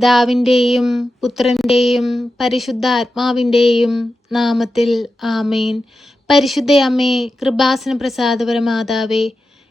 പിതാവിൻ്റെയും പുത്രൻ്റെയും പരിശുദ്ധാത്മാവിൻ്റെയും നാമത്തിൽ ആമേൻ. പരിശുദ്ധ അമ്മേ, കൃപാസന പ്രസാദപരമാതാവേ,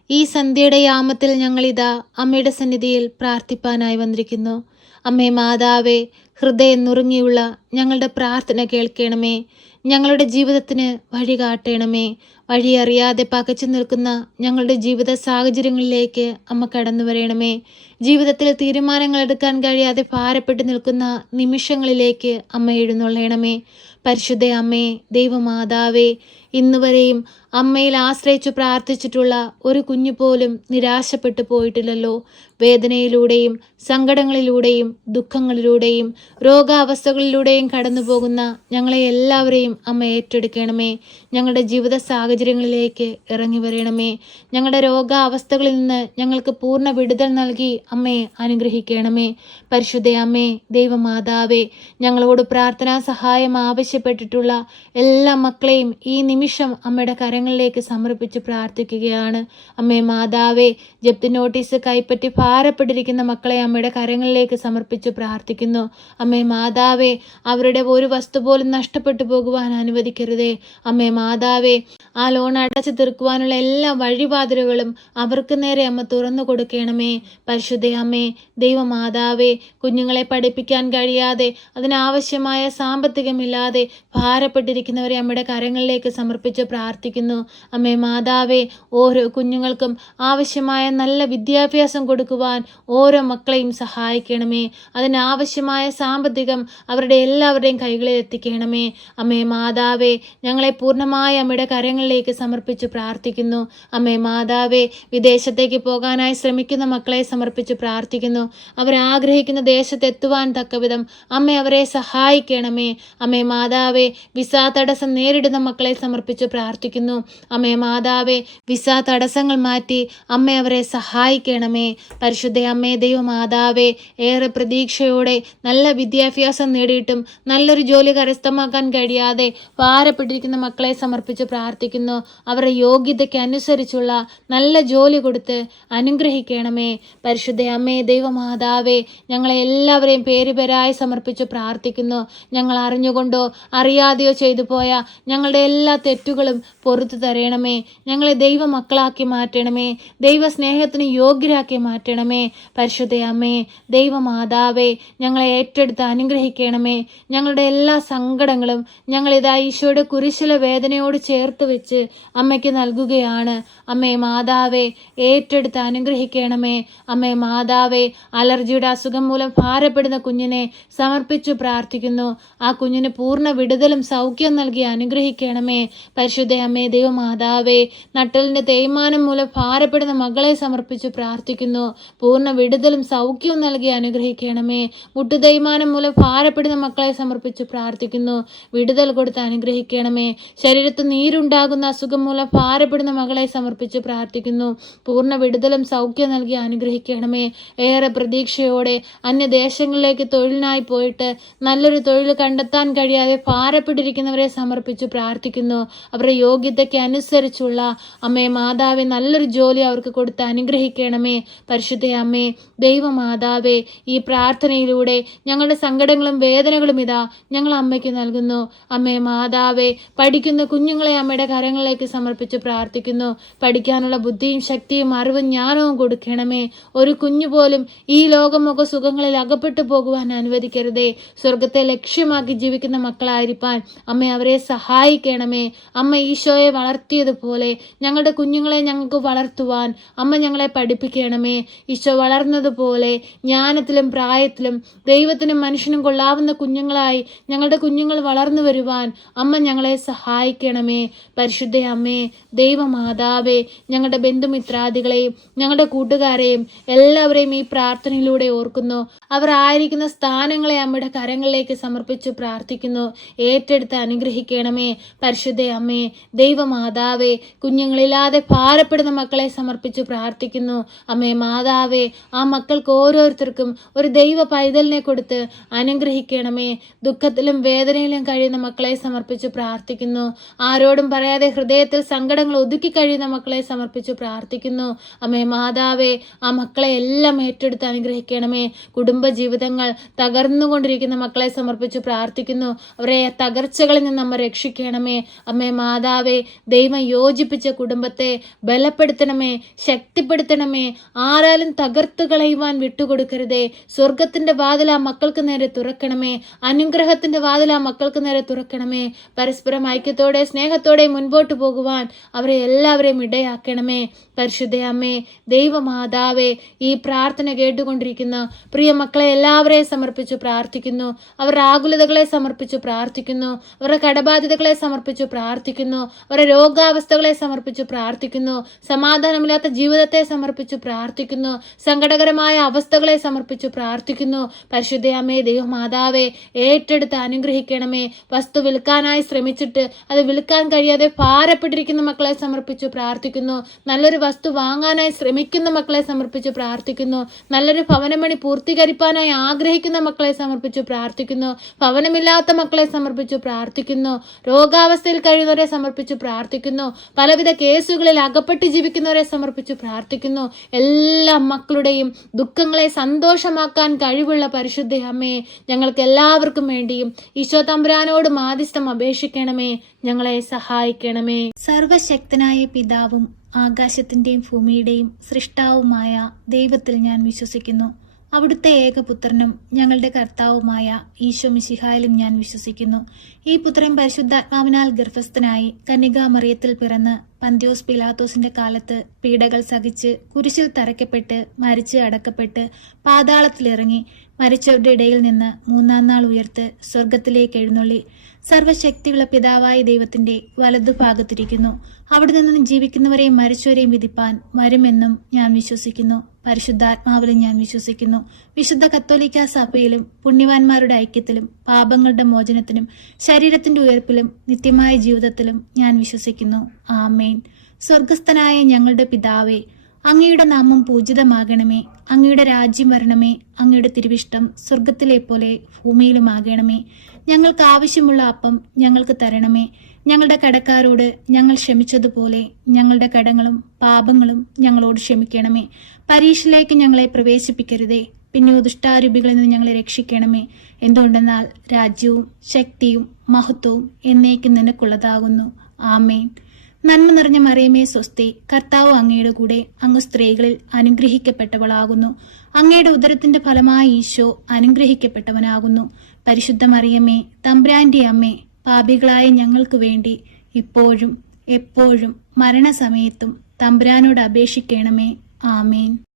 ഈ സന്ധ്യയുടെ യാമത്തിൽ ഞങ്ങളിതാ അമ്മയുടെ സന്നിധിയിൽ പ്രാർത്ഥിപ്പാനായി വന്നിരിക്കുന്നു. അമ്മേ മാതാവേ, ഹൃദയം നുറുങ്ങിയുള്ള ഞങ്ങളുടെ പ്രാർത്ഥന കേൾക്കണമേ. ഞങ്ങളുടെ ജീവിതത്തിന് വഴി കാട്ടണമേ. വഴിയറിയാതെ പകച്ചു നിൽക്കുന്ന ഞങ്ങളുടെ ജീവിത സാഹചര്യങ്ങളിലേക്ക് അമ്മ കടന്നു വരണമേ. ജീവിതത്തിൽ തീരുമാനങ്ങൾ എടുക്കാൻ കഴിയാതെ ഭാരപ്പെട്ട് നിൽക്കുന്ന നിമിഷങ്ങളിലേക്ക് അമ്മ എഴുന്നള്ളണമേ. പരിശുദ്ധ അമ്മേ, ദൈവമാതാവേ, ഇന്നുവരെയും അമ്മയിൽ ആശ്രയിച്ചു പ്രാർത്ഥിച്ചിട്ടുള്ള ഒരു കുഞ്ഞു പോലും നിരാശപ്പെട്ടു പോയിട്ടില്ലല്ലോ. വേദനയിലൂടെയും സങ്കടങ്ങളിലൂടെയും ദുഃഖങ്ങളിലൂടെയും രോഗാവസ്ഥകളിലൂടെയും കടന്നു പോകുന്ന ഞങ്ങളെ എല്ലാവരെയും അമ്മ ഏറ്റെടുക്കണമേ. ഞങ്ങളുടെ ജീവിത സാഹചര്യങ്ങളിലേക്ക് ഇറങ്ങി വരണമേ. ഞങ്ങളുടെ രോഗാവസ്ഥകളിൽ നിന്ന് ഞങ്ങൾക്ക് പൂർണ്ണ വിടുതൽ നൽകി അമ്മയെ അനുഗ്രഹിക്കണമേ. പരിശുദ്ധ അമ്മേ, ദൈവമാതാവേ, ഞങ്ങളോട് പ്രാർത്ഥനാ സഹായം ആവശ്യപ്പെട്ടിട്ടുള്ള എല്ലാ മക്കളെയും ഈ നിമിഷം അമ്മയുടെ കരങ്ങളിലേക്ക് സമർപ്പിച്ച് പ്രാർത്ഥിക്കുകയാണ്. അമ്മേ മാതാവേ, ജപ്തി നോട്ടീസ് കൈപ്പറ്റി ഭാരപ്പെട്ടിരിക്കുന്ന മക്കളെ അമ്മയുടെ കരങ്ങളിലേക്ക് സമർപ്പിച്ച് പ്രാർത്ഥിക്കുന്നു. അമ്മേ മാതാവേ, അവരുടെ ഒരു വസ്തു പോലും നഷ്ടപ്പെട്ടു പോകുവാൻ അനുവദിക്കരുതേ. അമ്മേ മാതാവേ, ആ ലോൺ അടച്ചു തീർക്കുവാനുള്ള എല്ലാ വഴിവാതിലുകളും അവർക്ക് നേരെ അമ്മ തുറന്നു കൊടുക്കണമേ. പരിശുദ്ധ അമ്മേ, ദൈവമാതാവേ, കുഞ്ഞുങ്ങളെ പഠിപ്പിക്കാൻ കഴിയാതെ അതിനാവശ്യമായ സാമ്പത്തികമില്ലാതെ ഭാരപ്പെട്ടിരിക്കുന്നവരെ അമ്മയുടെ കരങ്ങളിലേക്ക് സമർപ്പിച്ച് പ്രാർത്ഥിക്കുന്നു. അമ്മേ മാതാവേ, ഓരോ കുഞ്ഞുങ്ങൾക്കും ആവശ്യമായ നല്ല വിദ്യാഭ്യാസം കൊടുക്കുവാൻ ഓരോ മക്കളെയും സഹായിക്കണമേ. അതിനാവശ്യമായ സാമ്പത്തികം അവരുടെ എല്ലാവരുടെയും കൈകളിൽ എത്തിക്കണമേ. അമ്മേ മാതാവേ, ഞങ്ങളെ പൂർണ്ണമായ അമ്മയുടെ കരങ്ങളിലേക്ക് സമർപ്പിച്ച് പ്രാർത്ഥിക്കുന്നു. അമ്മേ മാതാവേ, വിദേശത്തേക്ക് പോകാനായി ശ്രമിക്കുന്ന മക്കളെ സമർപ്പിച്ച് പ്രാർത്ഥിക്കുന്നു. അവരാഗ്രഹിക്കുന്ന ദേശത്തെത്തുവാൻ തക്കവിധം അമ്മ അവരെ സഹായിക്കണമേ. അമ്മേ മാതാവേ, വിസാ തടസ്സം നേരിടുന്ന മക്കളെ സമർപ്പിച്ച് പ്രാർത്ഥിക്കുന്നു. അമ്മേ മാതാവേ, വിസാ തടസ്സങ്ങൾ മാറ്റി അമ്മ അവരെ സഹായിക്കണമേ. പരിശുദ്ധ അമ്മേ, ദൈവമാതാവേ, ഏറെ പ്രതീക്ഷയോടെ നല്ല വിദ്യാഭ്യാസം നേടിയിട്ടും നല്ലൊരു ജോലി കരസ്ഥമാക്കാൻ കഴിയാതെ ഭാരപ്പെട്ടിരിക്കുന്ന മക്കളെ സമർപ്പിച്ച് പ്രാർത്ഥിക്കുന്നു. അവരുടെ യോഗ്യതയ്ക്ക് അനുസരിച്ചുള്ള നല്ല ജോലി കൊടുത്ത് അനുഗ്രഹിക്കണമേ. പരിശുദ്ധ അമ്മേ, ദൈവമാതാവേ, ഞങ്ങളെ എല്ലാവരെയും പേരുപേരായി സമർപ്പിച്ച് പ്രാർത്ഥിക്കുന്നു. ഞങ്ങൾ അറിഞ്ഞുകൊണ്ടോ അറിയാതെയോ ചെയ്തു പോയ ഞങ്ങളുടെ എല്ലാ തെറ്റുകളും പൊറുത്തു തരണമേ. ഞങ്ങളെ ദൈവമക്കളാക്കി മാറ്റണമേ. ദൈവസ്നേഹത്തിന് യോഗ്യരാക്കി മാറ്റണമേ. പരിശുദ്ധ അമ്മേ, ദൈവമാതാവേ, ഞങ്ങളെ ഏറ്റെടുത്ത് അനുഗ്രഹിക്കണമേ. ഞങ്ങളുടെ എല്ലാ സങ്കടങ്ങളും ഞങ്ങളിതാ ഈശോയുടെ കുരിശിലെ വേദനയോട് ചേർത്ത് വെച്ച് അമ്മയ്ക്ക് നൽകുകയാണ്. അമ്മേ മാതാവേ, ഏറ്റെടുത്ത് അനുഗ്രഹിക്കണമേ. അമ്മേ മാതാവേ, അലർജിയുടെ അസുഖം മൂലം ഭാരപ്പെടുന്ന കുഞ്ഞിനെ സമർപ്പിച്ചു പ്രാർത്ഥിക്കുന്നു. ആ കുഞ്ഞിന് പൂർണ്ണ വിടുതലും സൗഖ്യം നൽകി അനുഗ്രഹിക്കണമേ. പരിശുദ്ധ അമ്മേ, ദൈവമാതാവേ, നട്ടലിൻ്റെ തേയ്മാനം മൂലം ഭാരപ്പെടുന്ന മകളെ സമർപ്പിച്ചു പ്രാർത്ഥിക്കുന്നു. പൂർണ്ണ വിടുതലും സൗഖ്യവും നൽകി അനുഗ്രഹിക്കണമേ. മുട്ടുതേയ്മാനം മൂലം ഭാരപ്പെടുന്ന മക്കളെ സമർപ്പിച്ചു പ്രാർത്ഥിക്കുന്നു. വിടുതൽ കൊടുത്ത് അനുഗ്രഹിക്കണമേ. ശരീരത്ത് നീരുണ്ടാകുന്ന അസുഖം മൂലം ഭാരപ്പെടുന്ന മകളെ സമർപ്പിച്ചു പ്രാർത്ഥിക്കുന്നു. പൂർണ്ണ വിടുതലും സൗഖ്യം നൽകി അനുഗ്രഹിക്കണമേ. ഏറെ പ്രതീക്ഷയോടെ അന്യദേശങ്ങളിലേക്ക് തൊഴിലിനായി പോയിട്ട് നല്ലൊരു തൊഴിൽ കണ്ടെത്താൻ കഴിയാതെ ഭാരപ്പെട്ടിരിക്കുന്നവരെ സമർപ്പിച്ചു പ്രാർത്ഥിക്കുന്നു. അവരുടെ യോഗ്യതയ്ക്ക് അനുസരിച്ചുള്ള അമ്മേ മാതാവേ, നല്ലൊരു ജോലി അവർക്ക് കൊടുത്ത് അനുഗ്രഹിക്കണമേ. പരിശുദ്ധ അമ്മേ, ദൈവമാതാവേ, ഈ പ്രാർത്ഥനയിലൂടെ ഞങ്ങളുടെ സങ്കടങ്ങളും വേദനകളും ഇതാ ഞങ്ങൾ അമ്മയ്ക്ക് നൽകുന്നു. അമ്മേ മാതാവേ, പഠിക്കുന്ന കുഞ്ഞുങ്ങളെ അമ്മയുടെ കരങ്ങളിലേക്ക് സമർപ്പിച്ച് പ്രാർത്ഥിക്കുന്നു. പഠിക്കാനുള്ള ബുദ്ധിയും ശക്തിയും അറിവും ജ്ഞാനവും കൊടുക്കണമേ. ഒരു കുഞ്ഞു പോലും ഈ ലോകമൊക്കെ സുഖങ്ങളിൽ അകപ്പെട്ടു പോകുവാൻ അനുവദിക്കരുതേ. സ്വർഗത്തെ ലക്ഷ്യമാക്കി ജീവിക്കുന്ന മക്കളായിരിക്കാൻ അമ്മ അവരെ സഹായിക്കണമേ. അമ്മ ഈശോയെ വളർത്തിയതുപോലെ ഞങ്ങളുടെ കുഞ്ഞുങ്ങളെ ഞങ്ങൾക്ക് വളർത്തുവാൻ അമ്മ ഞങ്ങളെ പഠിപ്പിക്കണമേ. ഈശോ വളർന്നതുപോലെ ജ്ഞാനത്തിലും പ്രായത്തിലും ദൈവത്തിനും മനുഷ്യനും കൊള്ളാവുന്ന കുഞ്ഞുങ്ങളായി ഞങ്ങളുടെ കുഞ്ഞുങ്ങൾ വളർന്നു വരുവാൻ അമ്മ ഞങ്ങളെ സഹായിക്കണമേ. പരിശുദ്ധ അമ്മേ, ദൈവമാതാവേ, ഞങ്ങളുടെ ബന്ധുമിത്രാദികളെയും ഞങ്ങളുടെ കൂട്ടുകാരെയും എല്ലാവരെയും ഈ പ്രാർത്ഥനയിലൂടെ ഓർക്കുന്നു. അവർ ആയിരിക്കുന്ന സ്ഥാനങ്ങളെ അമ്മയുടെ കരങ്ങളിലേക്ക് സമർപ്പിച്ചു പ്രാർത്ഥിക്കുന്നു. ഏറ്റെടുത്ത് അനുഗ്രഹിക്കണമേ. പരിശുദ്ധ അമ്മേ, ദൈവമാതാവേ, കുഞ്ഞുങ്ങളില്ലാതെ ഭാരപ്പെടുന്ന മക്കളെ സമർപ്പിച്ചു പ്രാർത്ഥിക്കുന്നു. അമ്മേ മാതാവേ, ആ മക്കൾക്ക് ഓരോരുത്തർക്കും ഒരു ദൈവ പൈതലിനെ കൊടുത്ത് അനുഗ്രഹിക്കണമേ. ദുഃഖത്തിലും വേദനയിലും കഴിയുന്ന മക്കളെ സമർപ്പിച്ചു പ്രാർത്ഥിക്കുന്നു. ആരോടും പറയാതെ ഹൃദയത്തിൽ സങ്കടങ്ങൾ ഒതുക്കി കഴിയുന്ന മക്കളെ സമർപ്പിച്ചു പ്രാർത്ഥിക്കുന്നു. അമ്മേ മാതാവേ, ആ മക്കളെ എല്ലാം ഏറ്റെടുത്ത് അനുഗ്രഹിക്കണമേ. കുടുംബ കുടുംബജീവിതങ്ങൾ തകർന്നുകൊണ്ടിരിക്കുന്ന മക്കളെ സമർപ്പിച്ച് പ്രാർത്ഥിക്കുന്നു. അവരെ തകർച്ചകളിൽ നിന്ന് അമ്മ രക്ഷിക്കണമേ. അമ്മേ മാതാവേ, ദൈവം യോജിപ്പിച്ച കുടുംബത്തെ ബലപ്പെടുത്തണമേ, ശക്തിപ്പെടുത്തണമേ. ആരാലും തകർത്തു കളയുവാൻ വിട്ടുകൊടുക്കരുതേ. സ്വർഗത്തിന്റെ വാതിൽ ആ മക്കൾക്ക് നേരെ തുറക്കണമേ. അനുഗ്രഹത്തിന്റെ വാതിൽ ആ മക്കൾക്ക് നേരെ തുറക്കണമേ. പരസ്പരം ഐക്യത്തോടെ സ്നേഹത്തോടെ മുൻപോട്ട് പോകുവാൻ അവരെ എല്ലാവരെയും ഇടയാക്കണമേ. പരിശുദ്ധ അമ്മേ, ദൈവമാതാവേ, ഈ പ്രാർത്ഥന കേട്ടുകൊണ്ടിരിക്കുന്ന പ്രിയ മക്കളെ എല്ലാവരെയും സമർപ്പിച്ചു പ്രാർത്ഥിക്കുന്നു. അവരുടെ ആകുലതകളെ സമർപ്പിച്ചു പ്രാർത്ഥിക്കുന്നു. അവരുടെ കടബാധ്യതകളെ സമർപ്പിച്ചു പ്രാർത്ഥിക്കുന്നു. അവരുടെ രോഗാവസ്ഥകളെ സമർപ്പിച്ചു പ്രാർത്ഥിക്കുന്നു. സമാധാനമില്ലാത്ത ജീവിതത്തെ സമർപ്പിച്ചു പ്രാർത്ഥിക്കുന്നു. സങ്കടകരമായ അവസ്ഥകളെ സമർപ്പിച്ചു പ്രാർത്ഥിക്കുന്നു. പരിശുദ്ധ അമ്മേ, ദൈവമാതാവേ, ഏറ്റെടുത്ത് അനുഗ്രഹിക്കണമേ. വസ്തു വിൽക്കാനായി ശ്രമിച്ചിട്ട് അത് വിൽക്കാൻ കഴിയാതെ ഭാരപ്പെട്ടിരിക്കുന്ന മക്കളെ സമർപ്പിച്ചു പ്രാർത്ഥിക്കുന്നു. നല്ലൊരു വസ്തു വാങ്ങാനായി ശ്രമിക്കുന്ന മക്കളെ സമർപ്പിച്ചു പ്രാർത്ഥിക്കുന്നു. നല്ലൊരു ഭവനമണി പൂർത്തീകരിക്കാനായി ആഗ്രഹിക്കുന്ന മക്കളെ സമർപ്പിച്ചു പ്രാർത്ഥിക്കുന്നു. ഭവനമില്ലാത്ത മക്കളെ സമർപ്പിച്ചു പ്രാർത്ഥിക്കുന്നു. രോഗാവസ്ഥയിൽ കഴിയുന്നവരെ സമർപ്പിച്ചു പ്രാർത്ഥിക്കുന്നു. പലവിധ കേസുകളിൽ അകപ്പെട്ട് ജീവിക്കുന്നവരെ സമർപ്പിച്ചു പ്രാർത്ഥിക്കുന്നു. എല്ലാ മക്കളുടെയും ദുഃഖങ്ങളെ സന്തോഷമാക്കാൻ കഴിവുള്ള പരിശുദ്ധ അമ്മയെ, ഞങ്ങൾക്ക് എല്ലാവർക്കും വേണ്ടിയും ഈശോ തമ്പുരാനോട് മാധ്യസ്ഥം അപേക്ഷിക്കണമേ. ഞങ്ങളെ സഹായിക്കണമേ. സർവശക്തനായ പിതാവും ആകാശത്തിന്റെയും ഭൂമിയുടെയും സൃഷ്ടാവുമായ ദൈവത്തിൽ ഞാൻ വിശ്വസിക്കുന്നു. അവിടുത്തെ ഏകപുത്രനും ഞങ്ങളുടെ കർത്താവുമായ ഈശോ മിശിഹായിലും ഞാൻ വിശ്വസിക്കുന്നു. ഈ പുത്രൻ പരിശുദ്ധാത്മാവിനാൽ ഗർഭസ്ഥനായി കന്യകാമറിയത്തിൽ പിറന്ന് പന്ത്യോസ് പിലാത്തോസിന്റെ കാലത്ത് പീഡകൾ സഹിച്ച് കുരിശിൽ തറയ്ക്കപ്പെട്ട് മരിച്ച് അടക്കപ്പെട്ട് പാതാളത്തിലിറങ്ങി മരിച്ചവരുടെ ഇടയിൽ നിന്ന് മൂന്നാം നാൾ ഉയർത്ത് സ്വർഗത്തിലേക്ക് എഴുന്നള്ളി സർവശക്തിയുള്ള പിതാവായ ദൈവത്തിന്റെ വലതുഭാഗത്തിരിക്കുന്നു. അവിടെ നിന്ന് ജീവിക്കുന്നവരെയും മരിച്ചവരെയും വിധിപ്പാൻ വരുമെന്നും ഞാൻ വിശ്വസിക്കുന്നു. പരിശുദ്ധാത്മാവിലും ഞാൻ വിശ്വസിക്കുന്നു. വിശുദ്ധ കത്തോലിക്ക സഭയിലും പുണ്യവാന്മാരുടെ ഐക്യത്തിലും പാപങ്ങളുടെ മോചനത്തിനും ശരീരത്തിന്റെ ഉയർപ്പിലും നിത്യമായ ജീവിതത്തിലും ഞാൻ വിശ്വസിക്കുന്നു. ആമേൻ. സ്വർഗസ്ഥനായ ഞങ്ങളുടെ പിതാവേ, അങ്ങയുടെ നാമം പൂജിതമാകണമേ. അങ്ങയുടെ രാജ്യം വരണമേ. അങ്ങയുടെ തിരുവിഷ്ടം സ്വർഗത്തിലെ പോലെ ഭൂമിയിലുമാകണമേ. ഞങ്ങൾക്ക് ആവശ്യമുള്ള അപ്പം ഞങ്ങൾക്ക് തരണമേ. ഞങ്ങളുടെ കടക്കാരോട് ഞങ്ങൾ ക്ഷമിച്ചതുപോലെ ഞങ്ങളുടെ കടങ്ങളും പാപങ്ങളും ഞങ്ങളോട് ക്ഷമിക്കണമേ. പരീക്ഷയിലേക്ക് ഞങ്ങളെ പ്രവേശിപ്പിക്കരുതേ, പിന്നെ ദുഷ്ടാരൂപികളിൽ നിന്ന് ഞങ്ങളെ രക്ഷിക്കണമേ. എന്തുകൊണ്ടെന്നാൽ രാജ്യവും ശക്തിയും മഹത്വവും എന്നേക്കും നിനക്കുള്ളതാകുന്നു. ആമേൻ. നന്മ നിറഞ്ഞ മറിയമേ സ്വസ്തി, കർത്താവ് അങ്ങയുടെ കൂടെ, അങ്ങ് സ്ത്രീകളിൽ അനുഗ്രഹിക്കപ്പെട്ടവളാകുന്നു. അങ്ങയുടെ ഉദരത്തിന്റെ ഫലമായ ഈശോ അനുഗ്രഹിക്കപ്പെട്ടവനാകുന്നു. പരിശുദ്ധ മറിയമേ, തമ്പുരാന്റെ അമ്മേ, പാപികളായ ഞങ്ങൾക്ക് വേണ്ടി ഇപ്പോഴും എപ്പോഴും മരണസമയത്തും തമ്പുരാനോട് അപേക്ഷിക്കണമേ. ആമേൻ.